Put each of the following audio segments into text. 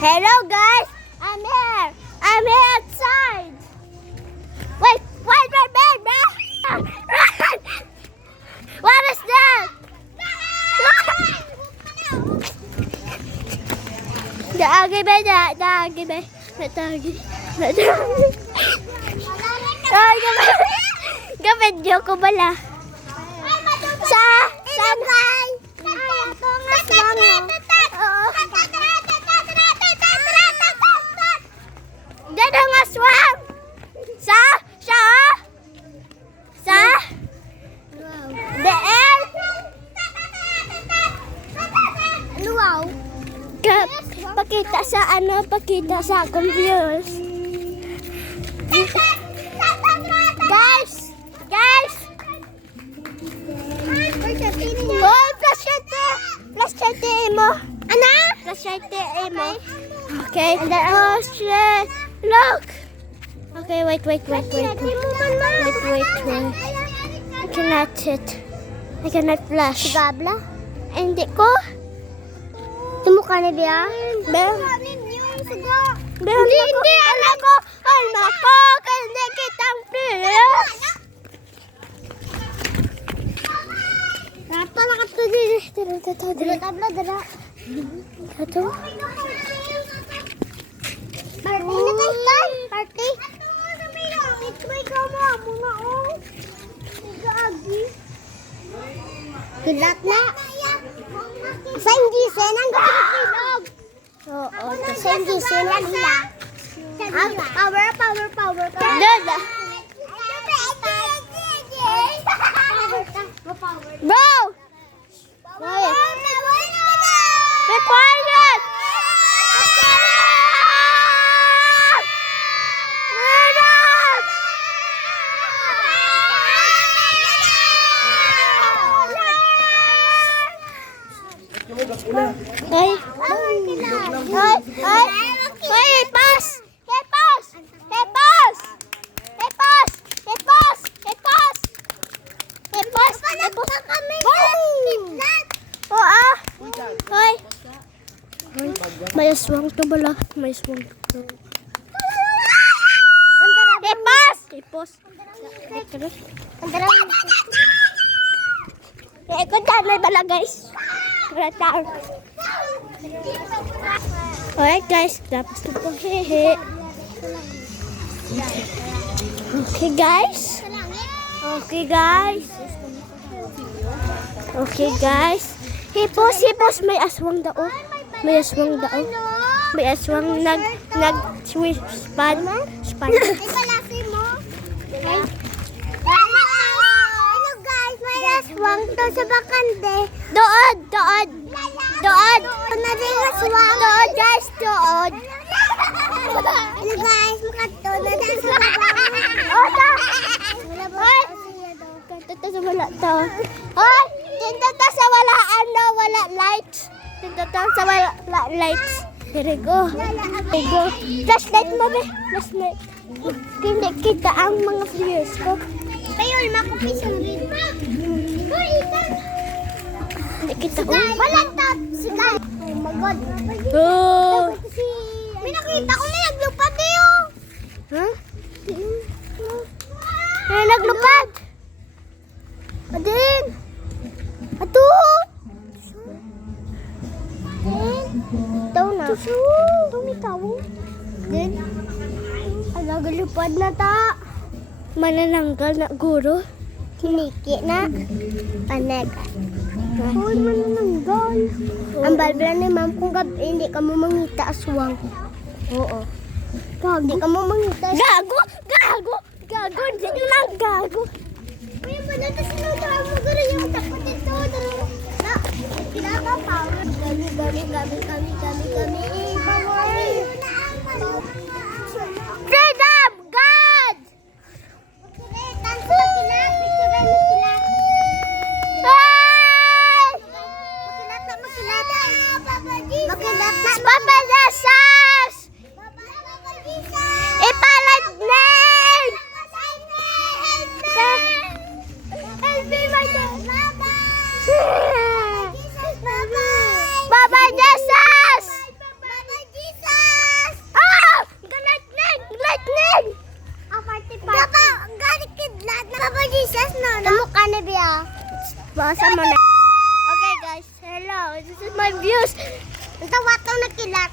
Hello guys, I'm here. I'm here outside. Wait, man. What is that? Dagi ba? Gabidyo ko bala. Saan? Diyan ang aswang. Sa? Daan? Wow. Pakita sa computers. Guys. Oh, flashlight mo. Ano? Flashlight mo. Okay. Oh shit. Look. Okay, wait. I cannot flash. Gabla? Hindi ko. Tumukha na biya? Hindi, alam ko. Hindi kitang flash. Rata na ka to dili. Dala. Ito. Party. May kama muna Kilat na. Sa Indisen ang gatilog. Oo, sa Indisen lang nila. Power. Dada. Bro! Be quiet! May aswang to bala. Tipos. Ikot tanay bala guys. Alright guys, tapos na po. Okay guys. Hipos, may aswang daw. May aswang nag-swish span. Hello guys, may aswang to sa bakante. Doon. Na rin aswang. Doon. Hello guys, makato na rin sa bakante. Tinta sa wala to. Hoy, tinta sa wala lights. Here we go. Flashlight mo be. Hindi kita ang mga viewers ko. Payol, makupis yung rin. Hindi kita ko. Wala top. Sky. Oh my God. May nakita ko na naglupad eh. Huh? May naglupad. Adin. Ato. Ito na. Tumitaw. Then, nagalupad na ta. Manananggal na guro. Kiniki na. Panag. Hoy, manananggal. Ang balbala ni ma'am kung hindi ka mo mangita aswang. Oo. Hindi ka mo mangita. Gago. Hindi lang gago. Uy, manata sinuta mo. Garo yung takot ito. Pinaka-power. Kami. Freedom! God! Makilat na. Papa Jesus! Ipalat name! Help me, my God! Papa Jesus! Basa mo na. Okay guys, hello. This is my views. Ang tawa to na kilat.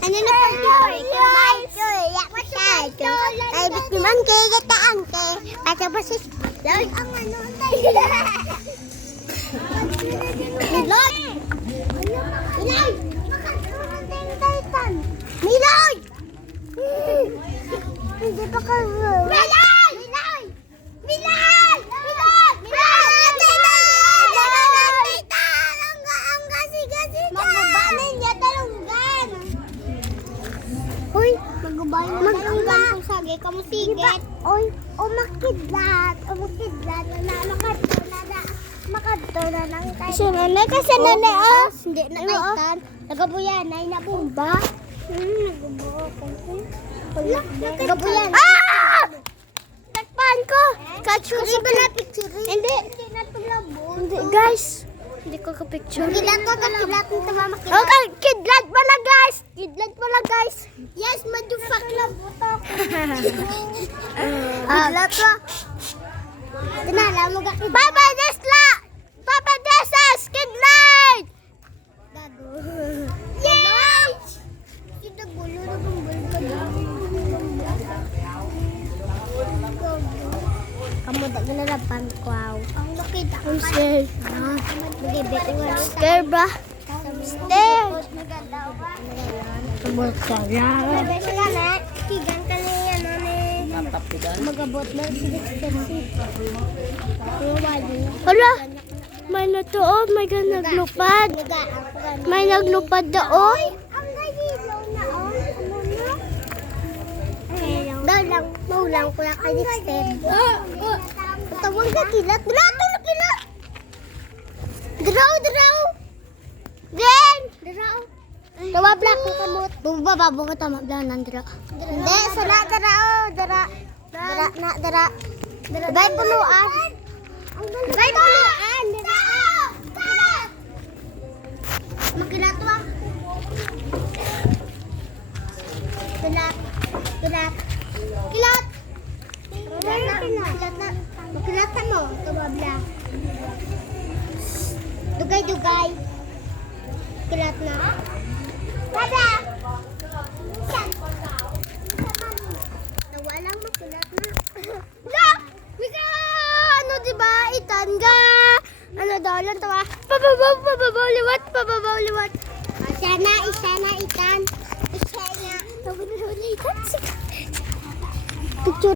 Ano na po? Ay, bit naman kayo gataan kay. Pasa ba sus? Ang ano? Milay! Milay! Milay! Hindi pa ka... Milay! Milay! Milay! Milay! Milay! Ang gasi-gasi ka! Magbabanin niya talunggan! Uy! Magbabanin niya talunggan kung sagi ka mo sigit. Uy! Umakidlat! Umakidlat! Makadto na lang tayo. Kasi nanay, oh! Hindi na kaitan. Nagabuyanay na bomba. Nagabuyan. Ah! Takpan ko! Catch ko sa picture. Hindi. Hindi na tulabon. Hindi, guys. Hindi ko ka-picture. Kidlat ko, kidlat mo ito, mama. Okay, kidlat mo na, guys. Kidlat mo na, guys. Yes, madufuck na butok. Kidlat mo. Tinala mo ka kidlat. Papa Desla! Papa Desas! Kidlat! Gago. Yay! Kita gulo na kung kamu tak kena lapan kau. Ang laki tak. I'm scared. Scared ba? Scared. Kabot ka lang. Kigan ka na yan. Magabot na. Hala. May natuo. May naglupad. May naglupad daw. Ang gayilaw na Maulang ko lang kay Dexter. Tawag ka kilat. Tulog kilat. Draw. Den. Draw. Tawa black ko kamot. Bubababo ka tama blanan draw. Hindi, sala dara. Bay puluan. Makilat wa. Kilat. Makilat mo. Tumabla. Dugay. Kilat na. Baba! Nawalang makilat na. La! Mika! Ano diba? Itanga! Ano daw lang tawa? Pababaw, liwat. Isa na, itan. Isa niya. Tawag na itan. Picture.